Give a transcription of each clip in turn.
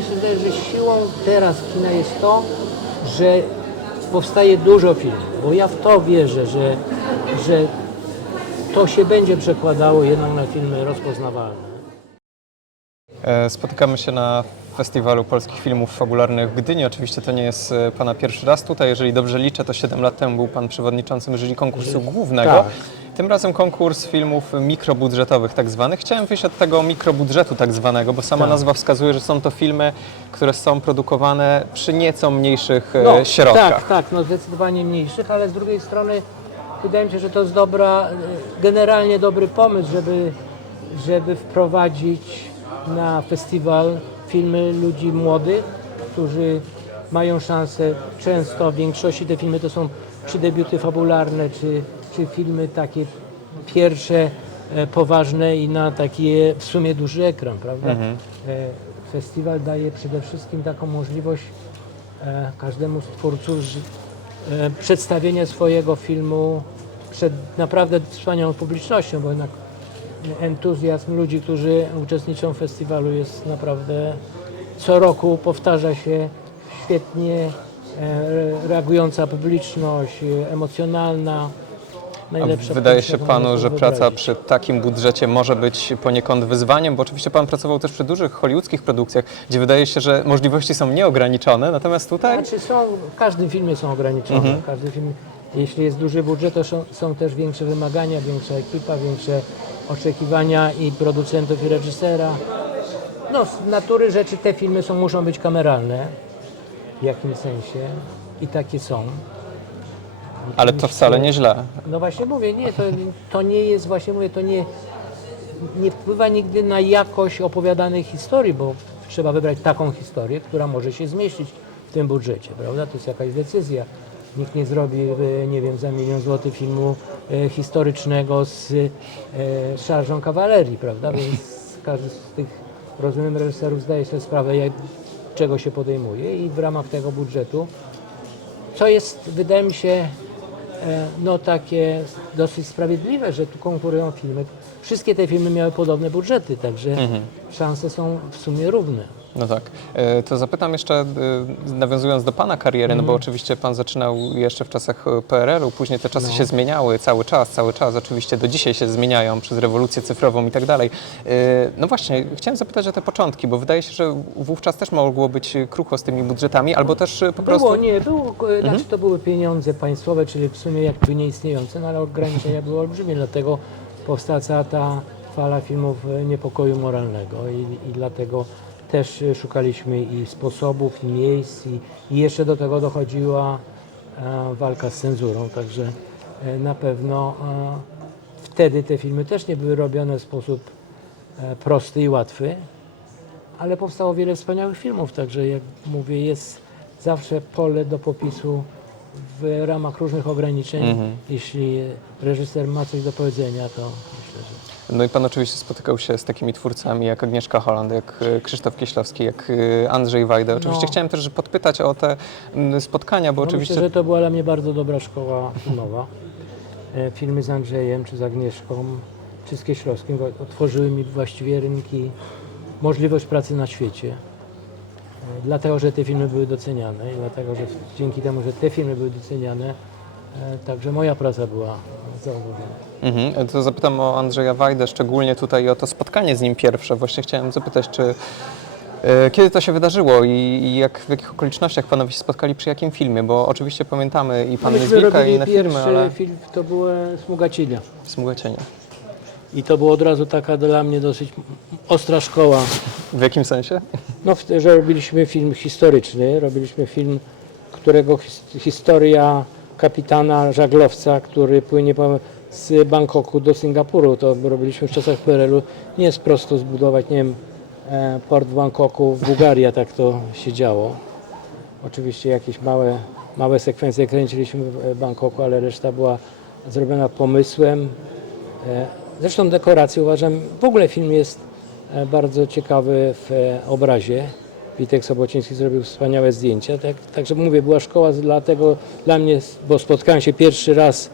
mi się wydaje, że siłą teraz kina jest to, że powstaje dużo filmów, bo ja w to wierzę, że, że to się będzie przekładało jednak na filmy rozpoznawalne. E, Spotykamy się na Festiwalu Polskich Filmów Fabularnych w Gdyni. Oczywiście to nie jest e, Pana pierwszy raz tutaj. Jeżeli dobrze liczę, to 7 lat temu był Pan przewodniczącym jury konkursu głównego. Tak. Tym razem konkurs filmów mikrobudżetowych tak zwanych. Chciałem wyjść od tego mikrobudżetu tak zwanego, bo sama Tak. nazwa wskazuje, że są to filmy, które są produkowane przy nieco mniejszych e, środkach. Tak, tak, no zdecydowanie mniejszych, ale z drugiej strony wydaje mi się, że to jest dobra, e, generalnie dobry pomysł, żeby, żeby wprowadzić na festiwal filmy ludzi młodych, którzy mają szansę, często w większości te filmy to są czy debiuty fabularne, czy, czy filmy takie pierwsze, e, poważne i na taki w sumie duży ekran, prawda? Mhm. E, Festiwal daje przede wszystkim taką możliwość e, każdemu z twórców e, przedstawienia swojego filmu przed naprawdę wspaniałą publicznością, bo jednak entuzjazm ludzi, którzy uczestniczą w festiwalu jest naprawdę co roku powtarza się świetnie e, reagująca publiczność, e, A Najlepsza Wydaje się Panu, że praca przy takim budżecie może być poniekąd wyzwaniem, bo oczywiście Pan pracował też przy dużych hollywoodzkich produkcjach, gdzie wydaje się, że możliwości są nieograniczone, natomiast tutaj Znaczy są, w każdym filmie są ograniczone. Mhm. Każdy film, jeśli jest duży budżet, to są, są też większe wymagania, większa ekipa, większe oczekiwania i producentów, i reżysera. No, z natury rzeczy te filmy są, muszą być kameralne w jakimś sensie i takie są. Ale to wcale nieźle. No właśnie mówię, nie, to, to nie jest, właśnie mówię, to nie, nie wpływa nigdy na jakość opowiadanej historii, bo trzeba wybrać taką historię, która może się zmieścić w tym budżecie, prawda? To jest jakaś decyzja. Nikt nie zrobi, e, nie wiem, za milion złotych filmu e, historycznego z e, szarżą kawalerii, prawda? Więc każdy z tych, rozumiem, reżyserów zdaje sobie sprawę, jak, czego się podejmuje i w ramach tego budżetu co jest, wydaje mi się, no takie dosyć sprawiedliwe, że tu konkurują filmy. Wszystkie te filmy miały podobne budżety, także szanse są w sumie równe. No tak. E, To zapytam jeszcze, e, nawiązując do Pana kariery, no bo oczywiście Pan zaczynał jeszcze w czasach e, PRL-u, później te czasy No. się zmieniały cały czas, cały czas, oczywiście do dzisiaj się zmieniają przez rewolucję cyfrową i tak dalej. No właśnie, chciałem zapytać o te początki, bo wydaje się, że wówczas też mogło być krucho z tymi budżetami, albo też po prostu... Było, nie, było, e, znaczy to były pieniądze państwowe, czyli w sumie jakby nieistniejące, no ale ograniczenia były olbrzymie, dlatego powstała cała ta fala filmów niepokoju moralnego i, i dlatego też e, szukaliśmy i sposobów, i miejsc i, i jeszcze do tego dochodziła e, walka z cenzurą, także e, na pewno wtedy te filmy też nie były robione w sposób prosty i łatwy, ale powstało wiele wspaniałych filmów, także jak mówię, jest zawsze pole do popisu w ramach różnych ograniczeń. Mhm. Jeśli reżyser ma coś do powiedzenia, to No i Pan oczywiście spotykał się z takimi twórcami jak Agnieszka Holland, jak e, Krzysztof Kieślowski, jak e, Andrzej Wajda. Oczywiście No. chciałem też podpytać o te spotkania, bo no oczywiście... myślę, że to była dla mnie bardzo dobra szkoła filmowa. E, Filmy z Andrzejem, czy z Agnieszką, czy z Kieślowskim wo- otworzyły mi właściwie rynki, możliwość pracy na świecie. Dlatego, że te filmy były doceniane i dlatego, że dzięki temu, że te filmy były doceniane, także moja praca była zauważona. Mhm. To zapytam o Andrzeja Wajdę, szczególnie tutaj o to spotkanie z nim pierwsze. Właśnie chciałem zapytać, czy e, kiedy to się wydarzyło i, jak, w jakich okolicznościach panowie się spotkali przy jakim filmie? Bo oczywiście pamiętamy i Pan Wilka i inne filmy, ale film, to była Smuga Cienia. Smuga cienia. I to było od razu taka dla mnie dosyć ostra szkoła W jakim sensie? No, że robiliśmy film historyczny, robiliśmy film, którego his, historia kapitana żaglowca, który płynie z Bangkoku do Singapuru, to robiliśmy w czasach PRL-u. Nie jest prosto zbudować, nie wiem, e, port w Bangkoku, w Bułgarii, a tak to się działo. Oczywiście jakieś małe, małe sekwencje kręciliśmy w Bangkoku, ale reszta była zrobiona pomysłem. E, Zresztą dekoracje uważam, w ogóle film jest e, bardzo ciekawy w e, obrazie. Witek Sobociński zrobił wspaniałe zdjęcia. Tak, także mówię, była szkoła dlatego dla mnie, bo spotkałem się pierwszy raz,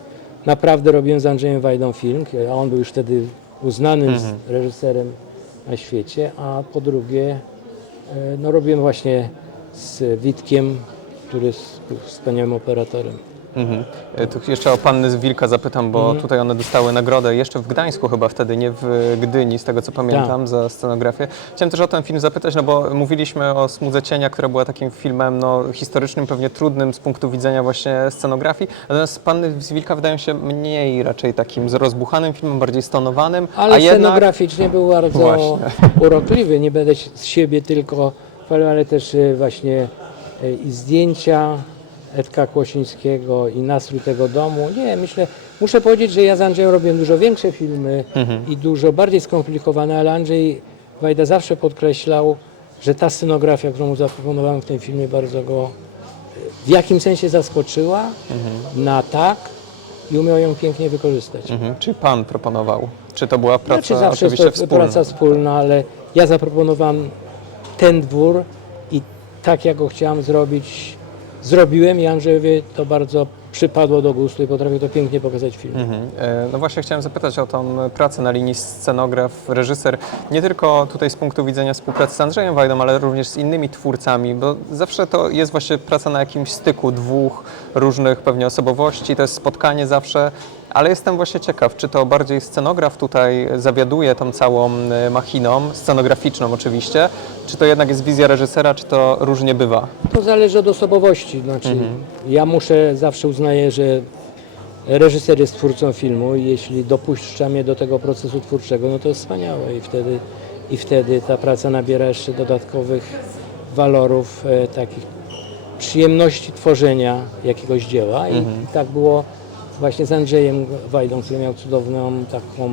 naprawdę robiłem z Andrzejem Wajdą film, a on był już wtedy uznanym z reżyserem na świecie, a po drugie E, No robiłem właśnie z Witkiem, który jest wspaniałym operatorem. Mhm. E, Tu jeszcze o Panny z Wilka zapytam, bo Mhm. tutaj one dostały nagrodę jeszcze w Gdańsku chyba wtedy, nie w Gdyni, z tego co pamiętam, Tak. za scenografię. Chciałem też o ten film zapytać, no bo mówiliśmy o Smudze Cienia, która była takim filmem no, historycznym, pewnie trudnym z punktu widzenia właśnie scenografii, natomiast Panny z Wilka wydają się mniej raczej takim rozbuchanym filmem, bardziej stonowanym, Ale a jednak... scenograficznie był bardzo Właśnie. urokliwy. Nie będę się- z siebie tylko chwalił, ale też e, właśnie e, i zdjęcia Edka Kłosińskiego i nastrój tego domu. Nie, myślę, muszę powiedzieć, że ja z Andrzejem robiłem dużo większe filmy Mhm. i dużo bardziej skomplikowane, ale Andrzej Wajda zawsze podkreślał, że ta scenografia, którą mu zaproponowałem w tym filmie, bardzo go w jakim sensie zaskoczyła Mhm. na tak i umiał ją pięknie wykorzystać. Mhm. Czy Pan proponował? Czy to była praca Znaczy zawsze oczywiście jest to wspólna? praca wspólna, ale ja zaproponowałem ten dwór i tak jak go chciałem zrobić, zrobiłem i Andrzejowi to bardzo przypadło do gustu i potrafię to pięknie pokazać w filmie. Mhm. E, No właśnie chciałem zapytać o tą pracę na linii scenograf, reżyser, nie tylko tutaj z punktu widzenia współpracy z Andrzejem Wajdą, ale również z innymi twórcami, bo zawsze to jest właśnie praca na jakimś styku dwóch różnych pewnie osobowości, to jest spotkanie zawsze, ale jestem właśnie ciekaw, czy to bardziej scenograf tutaj zawiaduje tą całą e, machiną, scenograficzną oczywiście, czy to jednak jest wizja reżysera, czy to różnie bywa? To zależy od osobowości. Znaczy, Mhm. ja muszę, zawsze uznaję, że reżyser jest twórcą filmu i jeśli dopuszcza mnie do tego procesu twórczego, no to jest wspaniałe i wtedy, i wtedy ta praca nabiera jeszcze dodatkowych walorów, e, takich przyjemności tworzenia jakiegoś dzieła i, i tak było właśnie z Andrzejem Wajdą, który miał cudowną taką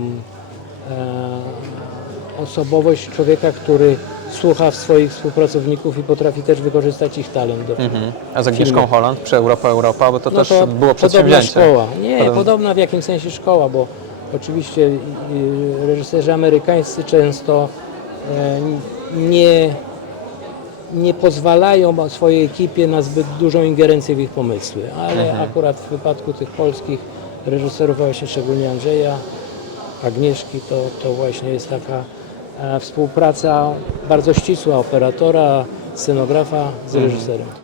e, osobowość człowieka, który słucha swoich współpracowników i potrafi też wykorzystać ich talent do Mhm. A z Agnieszką Filmy. Holland przy Europa Europa, bo to no też to było podobna przedsięwzięcie. szkoła. Nie, Podobna- podobna w jakim sensie szkoła, bo oczywiście y, reżyserzy amerykańscy często e, nie, nie pozwalają swojej ekipie na zbyt dużą ingerencję w ich pomysły, ale Mhm. akurat w wypadku tych polskich reżyserów, właśnie szczególnie Andrzeja, Agnieszki, to, to właśnie jest taka e, współpraca bardzo ścisła operatora, scenografa z reżyserem.